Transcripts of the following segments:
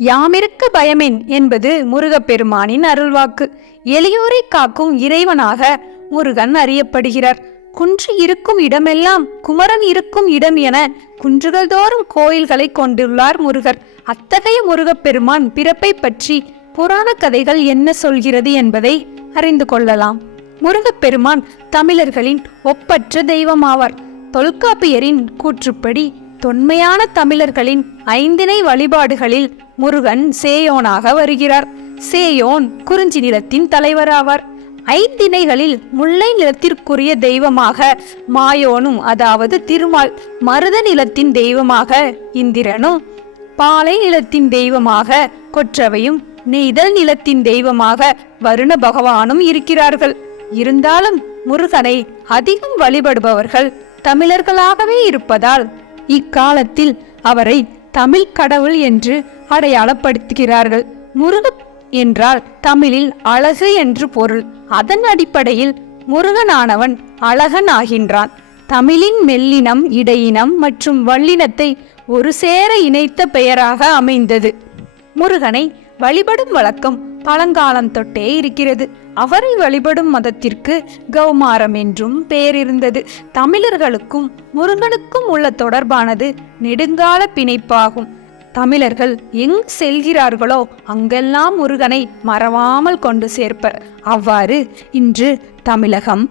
யாமிருக்க பயமென் என்பது முருகப்பெருமானின் அருள்வாக்கு. எளியோரை காக்கும் இறைவனாக முருகன் அறியப்படுகிறார். குன்று இருக்கும் இடமெல்லாம் குமரன் இருக்கும் இடம் என குன்றுகள் தோறும் கோயில்களை கொண்டுள்ளார் முருகர். அத்தகைய முருகப்பெருமான் பிறப்பை பற்றி புராண கதைகள் என்ன சொல்கிறது என்பதை அறிந்து கொள்ளலாம். முருகப்பெருமான் தமிழர்களின் ஒப்பற்ற தெய்வமாவார். தொல்காப்பியரின் கூற்றுப்படி தொன்மையான தமிழர்களின் ஐந்திணை வழிபாடுகளில் முருகன் சேயோனாக வருகிறார். சேயோன் குறிஞ்சி நிலத்தின் தலைவராவார். ஐந்திணைகளில் முல்லை நிலத்திற்குரிய தெய்வமாக மாயோனும் அதாவது திருமால், மருத நிலத்தின் தெய்வமாக இந்திரனும், பாலை நிலத்தின் தெய்வமாக கொற்றவையும், நெய்தல் நிலத்தின் தெய்வமாக வருண பகவானும் இருக்கிறார்கள். இருந்தாலும் முருகனை அதிகம் வழிபடுபவர்கள் தமிழர்களாகவே இருப்பதால் இக்காலத்தில் அவரை தமிழ் கடவுள் என்று அடையாளப்படுத்துகிறார்கள். முருக என்றால் தமிழில் அழகு என்று பொருள். அதன் அடிப்படையில் முருகனானவன் அழகன் ஆகின்றான். தமிழின் மெல்லினம், இடையினம் மற்றும் வல்லினத்தை ஒரு சேர இணைத்த பெயராக அமைந்தது. முருகனை வழிபடும் வழக்கம் பழங்காலம் தொட்டே இருக்கிறது. அவரை வழிபடும் மதத்திற்கு கௌமாரம் என்றும் பெயர் இருந்தது. தமிழர்களுக்கும் முருகனுக்கும் உள்ள தொடர்பானது நெடுங்கால பிணைப்பாகும். தமிழர்கள் எங்கு செல்கிறார்களோ அங்கெல்லாம் முருகனை மறவாமல் கொண்டு சேர்ப்பர். அவ்வாறு இன்று தமிழகம்,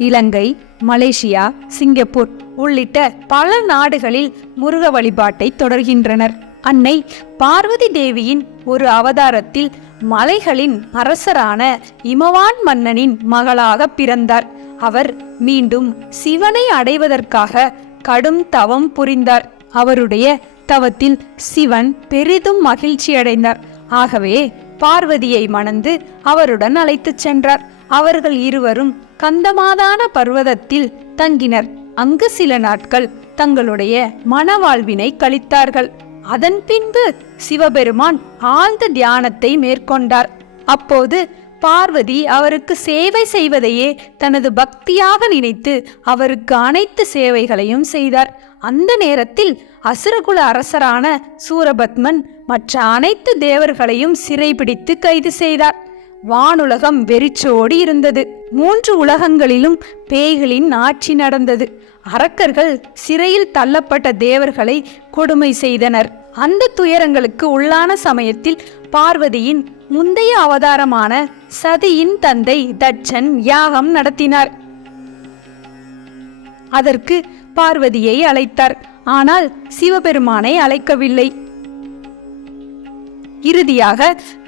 இலங்கை, மலேசியா, சிங்கப்பூர் உள்ளிட்ட பல நாடுகளில் முருக வழிபாட்டை தொடர்கின்றனர். அன்னை பார்வதி தேவியின் ஒரு அவதாரத்தில் மலைகளின் அரசரான இமவான் மன்னனின் மகளாக பிறந்தார். அவர் மீண்டும் சிவனை அடைவதற்காக கடும் தவம் புரிந்தார். அவருடைய தவத்தில் சிவன் பெரிதும் மகிழ்ச்சி அடைந்தார். ஆகவே பார்வதியை மணந்து அவருடன் அழைத்துச் சென்றார். அவர்கள் இருவரும் கந்தமாதான பர்வதத்தில் தங்கினர். அங்கு சில நாட்கள் தங்களுடைய மனவாழ்வினை கழித்தார்கள். அதன் பின்பு சிவபெருமான் ஆழ்ந்த தியானத்தை மேற்கொண்டார். அப்போது பார்வதி அவருக்கு சேவை செய்வதையே தனது பக்தியாக நினைத்து அவருக்கு அனைத்து சேவைகளையும் செய்தார். அந்த நேரத்தில் அசுரகுல அரசரான சூரபத்மன் மற்ற அனைத்து தேவர்களையும் சிறைபிடித்து கைது செய்தார். வானுலகம் வெறிச்சோடி இருந்தது. 3 உலகங்களிலும் பேய்களின் ஆட்சி நடந்தது. அரக்கர்கள் சிறையில் தள்ளப்பட்ட தேவர்களை கொடுமை செய்தனர். அந்த துயரங்களுக்கு உள்ளான சமயத்தில் பார்வதியின் முந்தைய அவதாரமான சதியின் தந்தை தட்சன் யாகம் நடத்தினார். அதற்கு பார்வதியை அழைத்தார். ஆனால் சிவபெருமானை அழைக்கவில்லை. இறுதியாக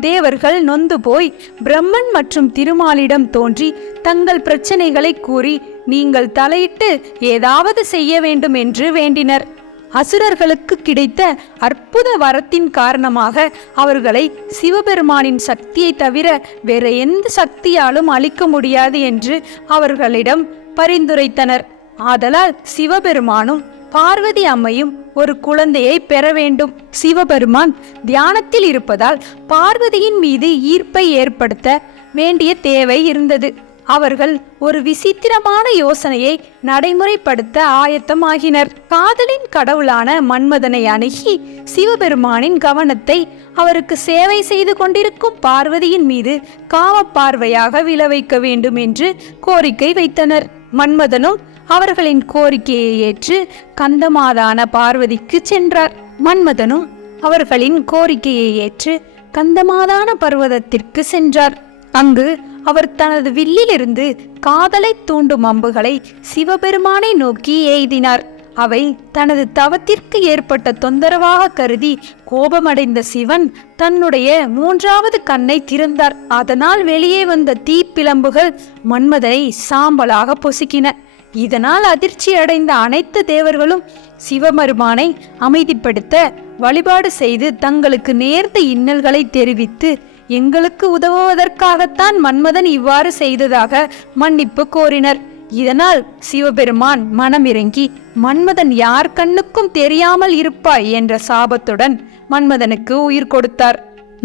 தேவர்கள் நொந்து போய் பிரம்மன் மற்றும் திருமாலிடம் தோன்றி தங்கள் பிரச்சனைகளை கூறி நீங்கள் தலையிட்டு ஏதாவது செய்ய வேண்டும் என்று வேண்டினர். அசுரர்களுக்கு கிடைத்த அற்புத வரத்தின் காரணமாக அவர்களை சிவபெருமானின் சக்தியை தவிர வேற எந்த சக்தியாலும் அழிக்க முடியாது என்று அவர்களிடம் பரிந்துரைத்தனர். ஆதலால் சிவபெருமானும் பார்வதி அம்மையும் ஒரு குழந்தையை பெற வேண்டும். சிவபெருமான் தியானத்தில் இருப்பதால் பார்வதியின் மீது ஈர்ப்பை ஏற்படுத்த வேண்டிய தேவை இருந்தது. அவர்கள் ஒரு விசித்திரமான யோசனையை நடைமுறைப்படுத்த ஆயத்தமாகினர். காதலின் கடவுளான மன்மதனை அணுகி சிவபெருமானின் கவனத்தை அவருக்கு சேவை செய்து கொண்டிருக்கும் பார்வதியின் மீது காம பார்வையாக விழ வைக்க வேண்டும் என்று கோரிக்கை வைத்தனர். மன்மதனும் அவர்களின் கோரிக்கையை ஏற்று கந்தமாதான பார்வதிக்கு சென்றார். மன்மதனும் அவர்களின் கோரிக்கையை ஏற்று கந்தமாதான பர்வதத்திற்கு சென்றார். அங்கு அவர் தனது வில்லிலிருந்து காதலை தூண்டும் அம்புகளை சிவபெருமானை நோக்கி எய்தினார். அவை தனது தவத்திற்கு ஏற்பட்ட தொந்தரவாக கருதி கோபமடைந்த சிவன் தன்னுடைய 3வது கண்ணை திறந்தார். அதனால் வெளியே வந்த தீப்பிழம்புகள் மன்மதனை சாம்பலாக பொசுக்கின. இதனால் அதிர்ச்சி அடைந்த அனைத்து தேவர்களும் சிவபெருமானை அமைதிப்படுத்த வழிபாடு செய்து தங்களுக்கு நேர்ந்த இன்னல்களை தெரிவித்து எங்களுக்கு உதவுவதற்காகத்தான் மன்மதன் இவ்வாறு செய்ததாக மன்னிப்பு கோரினர். இதனால் சிவபெருமான் மனமிறங்கி மன்மதன் யார் கண்ணுக்கும் தெரியாமல் இருப்பாய் என்ற சாபத்துடன் மன்மதனுக்கு உயிர் கொடுத்தார்.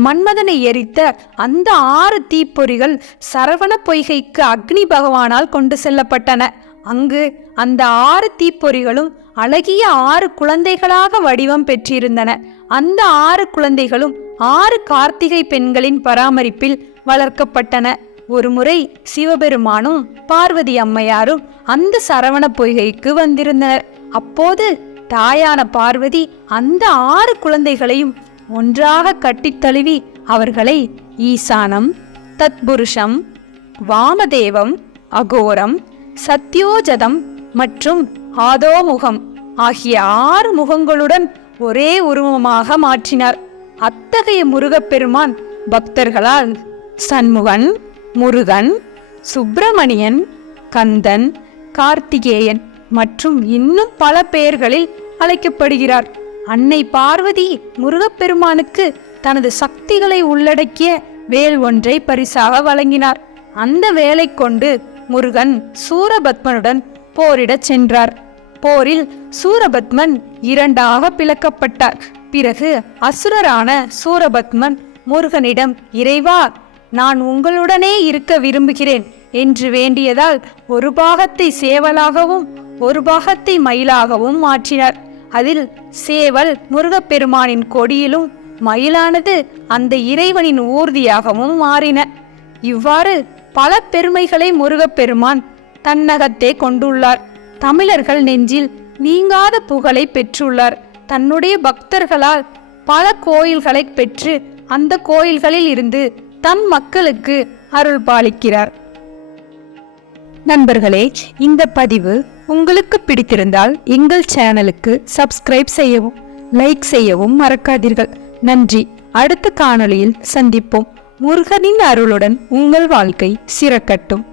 மன்மதனை எரித்த அந்த 6 தீப்பொறிகள் சரவண பொய்கைக்கு அக்னி பகவானால் கொண்டு செல்லப்பட்டன. அங்கு அந்த 6 தீப்பொறிகளும் அழகிய 6 குழந்தைகளாக வடிவம் பெற்றிருந்தன. அந்த 6 குழந்தைகளும் 6 கார்த்திகை பெண்களின் பராமரிப்பில் வளர்க்கப்பட்டன. ஒருமுறை சிவபெருமானும் பார்வதி அம்மையாரும் அந்த சரவண பொய்கைக்கு வந்திருந்தனர். அப்போது தாயான பார்வதி அந்த 6 குழந்தைகளையும் ஒன்றாக கட்டித் தழுவி அவர்களை ஈசானம், தத்புருஷம், வாமதேவம், அகோரம், சத்யோஜதம் மற்றும் ஆதோமுகம் ஆகிய 6 முகங்களுடன் ஒரே உருவமாக மாற்றினார். அத்தகைய முருகப்பெருமான் பக்தர்களால் சண்முகன், முருகன், சுப்பிரமணியன், கந்தன், கார்த்திகேயன் மற்றும் இன்னும் பல பெயர்களில் அழைக்கப்படுகிறார். அன்னை பார்வதி முருகப்பெருமானுக்கு தனது சக்திகளை உள்ளடக்கிய வேல் ஒன்றை பரிசாக வழங்கினார். அந்த வேலை கொண்டு முருகன் சூரபத்மனுடன் போரிடச் சென்றார். போரில் சூரபத்மன் 2ஆக பிளக்கப்பட்டார். பிறகு அசுரரான சூரபத்மன் முருகனிடம், இறைவா, நான் உங்களுடனே இருக்க விரும்புகிறேன் என்று வேண்டியதால் ஒரு பாகத்தை சேவலாகவும் ஒரு பாகத்தை மயிலாகவும் மாற்றினார். அதில் சேவல் முருகப்பெருமானின் கொடியிலும் மயிலானது அந்த இறைவனின் ஊர்தியாகவும் மாறின. இவ்வாறு பல பெருமைகளை முருகப்பெருமான் தன்னகத்தே கொண்டுள்ளார். தமிழர்கள் நெஞ்சில் நீங்காத புகழை பெற்றுள்ளார். தன்னுடைய பக்தர்களால் பல கோயில்களை பெற்று அந்த கோயில்களில் இருந்து தம் மக்களுக்கு அருள் பாலிக்கிறார். நண்பர்களே, இந்த பதிவு உங்களுக்கு பிடித்திருந்தால் எங்கள் சேனலுக்கு சப்ஸ்கிரைப் செய்யவும், லைக் செய்யவும் மறக்காதீர்கள். நன்றி. அடுத்த காணொளியில் சந்திப்போம். முருகனின் அருளுடன் உங்கள் வாழ்க்கை சிறக்கட்டும்.